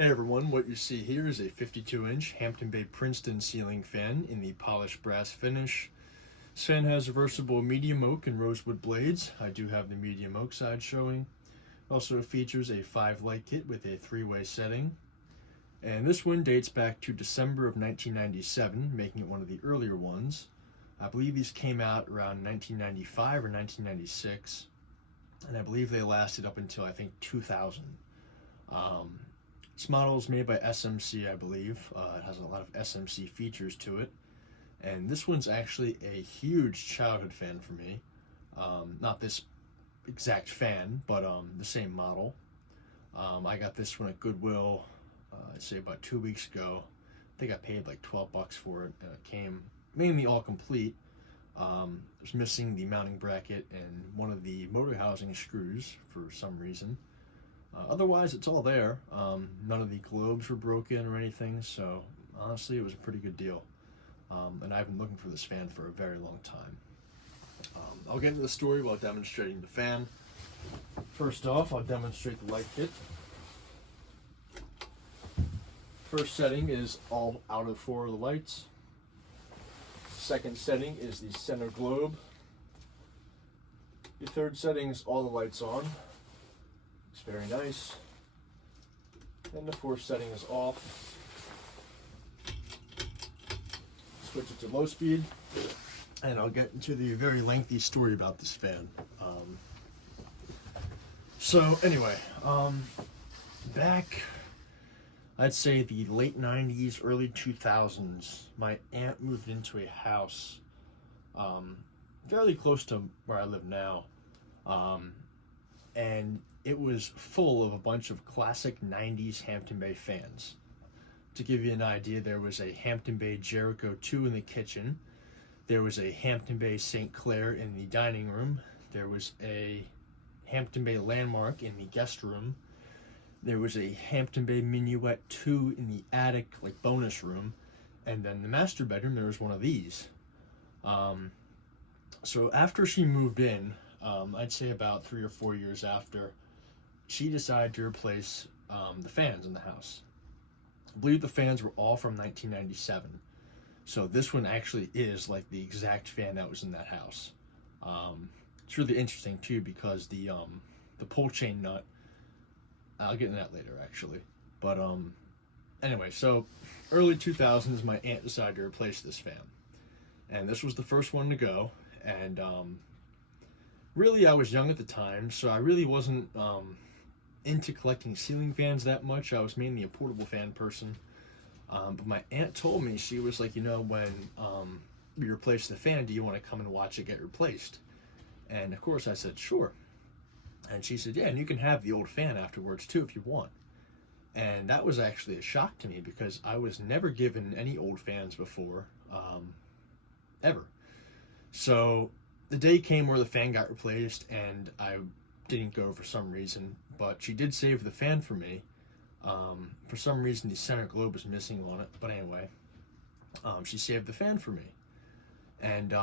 Hey everyone, what you see here is a 52-inch Hampton Bay Princeton ceiling fan in the polished brass finish. This fan has reversible medium oak and rosewood blades. I do have the medium oak side showing. Also features a 5-light kit with a 3-way setting. And this one dates back to December of 1997, making it one of the earlier ones. I believe these came out around 1995 or 1996, and I believe they lasted up until I think 2000. This model is made by SMC, I believe. It has a lot of SMC features to it. And this one's actually a huge childhood fan for me. Not this exact fan, but the same model. I got this one at Goodwill, I'd say about 2 weeks ago. I think I paid like $12 for it. It came mainly all complete. It was missing the mounting bracket and one of the motor housing screws for some reason. Otherwise, it's all there. None of the globes were broken or anything, so honestly, it was a pretty good deal. And I've been looking for this fan for a very long time. I'll get into the story while demonstrating the fan. First off, I'll demonstrate the light kit. First setting is all out of 4 of the lights. Second setting is the center globe. The third setting is all the lights on. It's very nice. And the fourth setting is off. Switch it to low speed, and I'll get into the very lengthy story about this fan. So anyway, back, I'd say the late 90s, early 2000s, my aunt moved into a house fairly close to where I live now. And it was full of a bunch of classic 90s Hampton Bay fans. To give you an idea, there was a Hampton Bay Jericho 2 in the kitchen. There was a Hampton Bay St. Clair in the dining room. There was a Hampton Bay Landmark in the guest room. There was a Hampton Bay Minuet 2 in the attic, like bonus room. And then the master bedroom, there was one of these. So after she moved in, I'd say about 3 or 4 years after, she decided to replace the fans in the house. I believe the fans were all from 1997. So this one actually is like the exact fan that was in that house. It's really interesting too because the pull chain nut, I'll get into that later actually. But anyway, so early 2000s, my aunt decided to replace this fan. And this was the first one to go. And really, I was young at the time, so I really wasn't into collecting ceiling fans that much. I was mainly a portable fan person. But my aunt told me, she was like, when we replace the fan, do you want to come and watch it get replaced? And of course I said, sure. And she said, yeah, and you can have the old fan afterwards too if you want. And that was actually a shock to me because I was never given any old fans before, ever. So the day came where the fan got replaced and I didn't go for some reason, but she did save the fan for me. For some reason the center globe was missing on it, but anyway, she saved the fan for me. And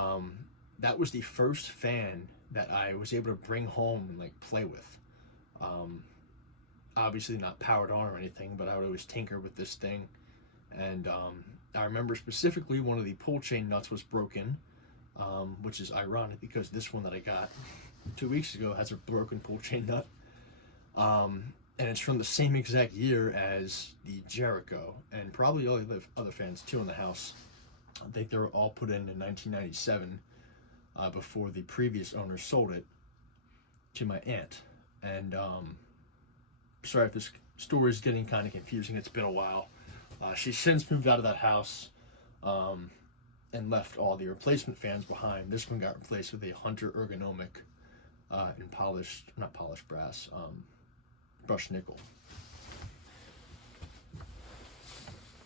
that was the first fan that I was able to bring home and like play with. Obviously not powered on or anything, but I would always tinker with this thing. And I remember specifically one of the pull chain nuts was broken, which is ironic because this one that I got 2 weeks ago has a broken pull chain nut. And it's from the same exact year as the Jericho, and probably all the other fans too in the house. I think they were all put in 1997 before the previous owner sold it to my aunt. And sorry if this story is getting kind of confusing, it's been a while. She's since moved out of that house and left all the replacement fans behind. This one got replaced with a Hunter ergonomic and not polished brass, brushed nickel.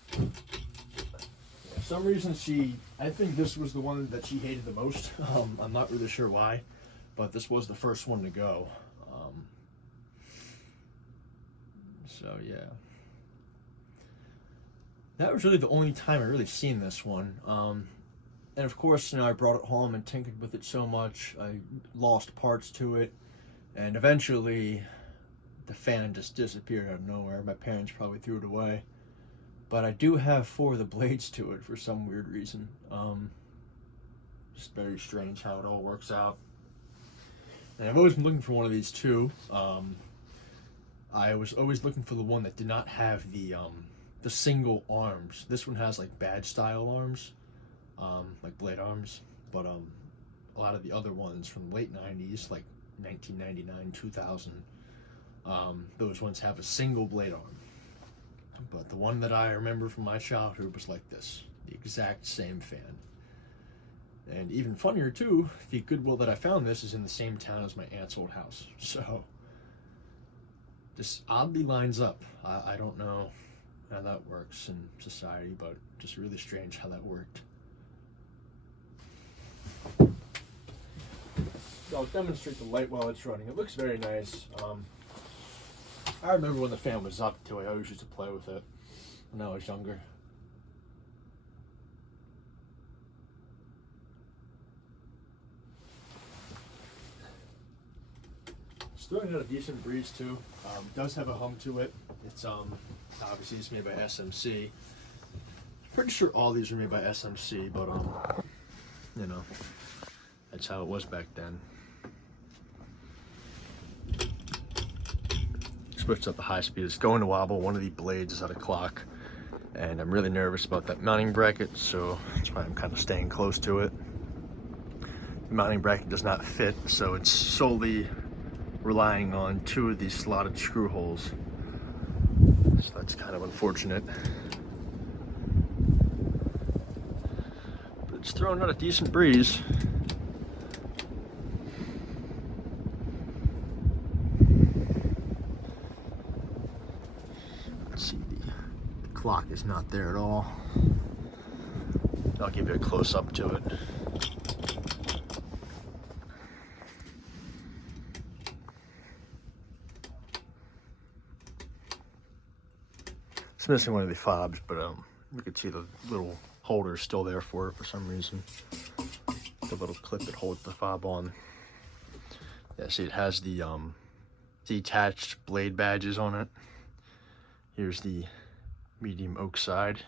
For some reason I think this was the one that she hated the most. I'm not really sure why, but this was the first one to go. So yeah. That was really the only time I really seen this one. And of course, I brought it home and tinkered with it so much, I lost parts to it, and eventually the fan just disappeared out of nowhere. My parents probably threw it away. But I do have 4 of the blades to it for some weird reason. Just very strange how it all works out. And I've always been looking for one of these too. I was always looking for the one that did not have the single arms. This one has like badge style arms, like blade arms. But a lot of the other ones from the late 90s, like 1999, 2000, those ones have a single blade arm. But the one that I remember from my childhood was like this, the exact same fan. And even funnier too, the Goodwill that I found this is in the same town as my aunt's old house. So, this oddly lines up. I don't know how that works in society, but just really strange how that worked. So I'll demonstrate the light while it's running. It looks very nice. I remember when the fan was up too. I always used to play with it when I was younger. It's throwing out a decent breeze too. It does have a hum to it. It's obviously it's made by SMC. Pretty sure all these are made by SMC, but you know, that's how it was back then. Switched up the high speed. It's going to wobble. One of the blades is out of clock, and I'm really nervous about that mounting bracket, so that's why I'm kind of staying close to it. The mounting bracket does not fit, so it's solely relying on 2 of these slotted screw holes. So that's kind of unfortunate. But it's throwing out a decent breeze. Let's see, the clock is not there at all. I'll give you a close-up to it. It's missing one of the fobs, but you can see the little holder is still there for it for some reason. The little clip that holds the fob on. Yeah, see, it has the detached blade badges on it. Here's the medium oak side,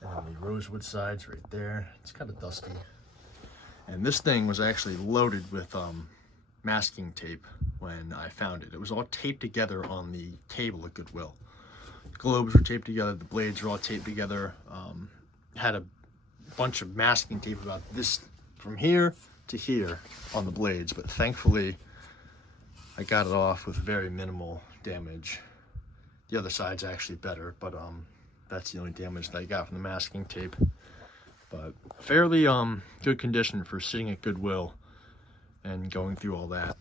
and the rosewood side's right there. It's kind of dusty. And this thing was actually loaded with masking tape when I found it. It was all taped together on the table at Goodwill. The globes were taped together, the blades were all taped together. Had a bunch of masking tape about this from here to here on the blades, but thankfully I got it off with very minimal damage. The other side's actually better, but that's the only damage that I got from the masking tape. But fairly good condition for sitting at Goodwill and going through all that.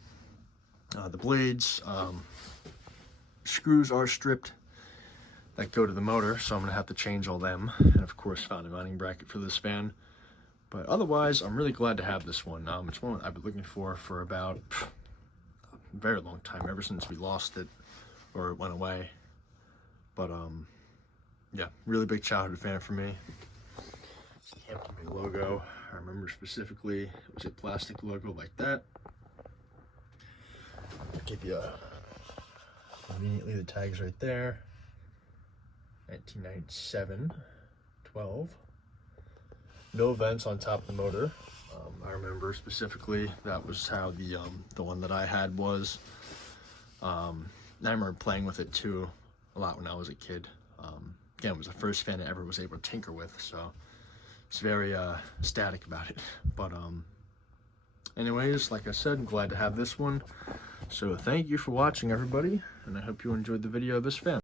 The blades, screws are stripped that go to the motor, so I'm gonna have to change all them. And of course found a mounting bracket for this fan. But otherwise, I'm really glad to have this one. It's one I've been looking for about a very long time, ever since we lost it or it went away. But yeah, really big childhood fan for me. Hampton Bay logo, I remember specifically, it was a plastic logo like that. I'll give you immediately the tags right there. 1997, 12. No vents on top of the motor. I remember specifically that was how the one that I had was. I remember playing with it too a lot when I was a kid. Again, it was the first fan I ever was able to tinker with, so it's very static about it. But anyways, like I said, I'm glad to have this one. So thank you for watching, everybody, and I hope you enjoyed the video of this fan.